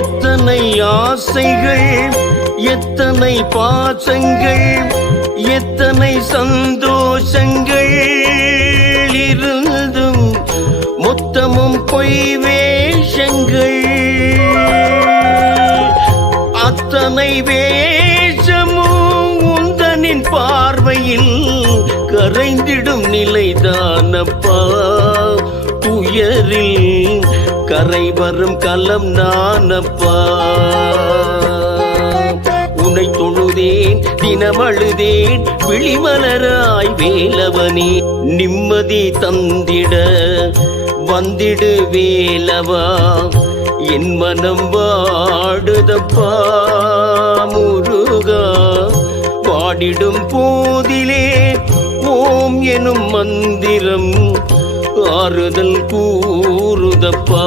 எத்தனை ஆசைகள், எத்தனை பாசங்கள், எத்தனை சந்தோஷங்கள் இருந்தும் மொத்தமும் பொய் வேஷங்கள். அத்தனை வேஷமும் உந்தனின் பார்வையில் கரைந்திடும் நிலைதானப்பா. துயரில் கரை வரும் களம் நானப்பா. உன்னை தொழுதேன் தினமழுதேன் விழிமலராய் வேலவனே. நிம்மதி தந்திட வந்திடு வேலவா. என் மனம் வாடுதப்பா முருகா. பாடிடும் போதிலே ஓம் எனும் மந்திரம் ஆறுதல் கூறுதப்பா.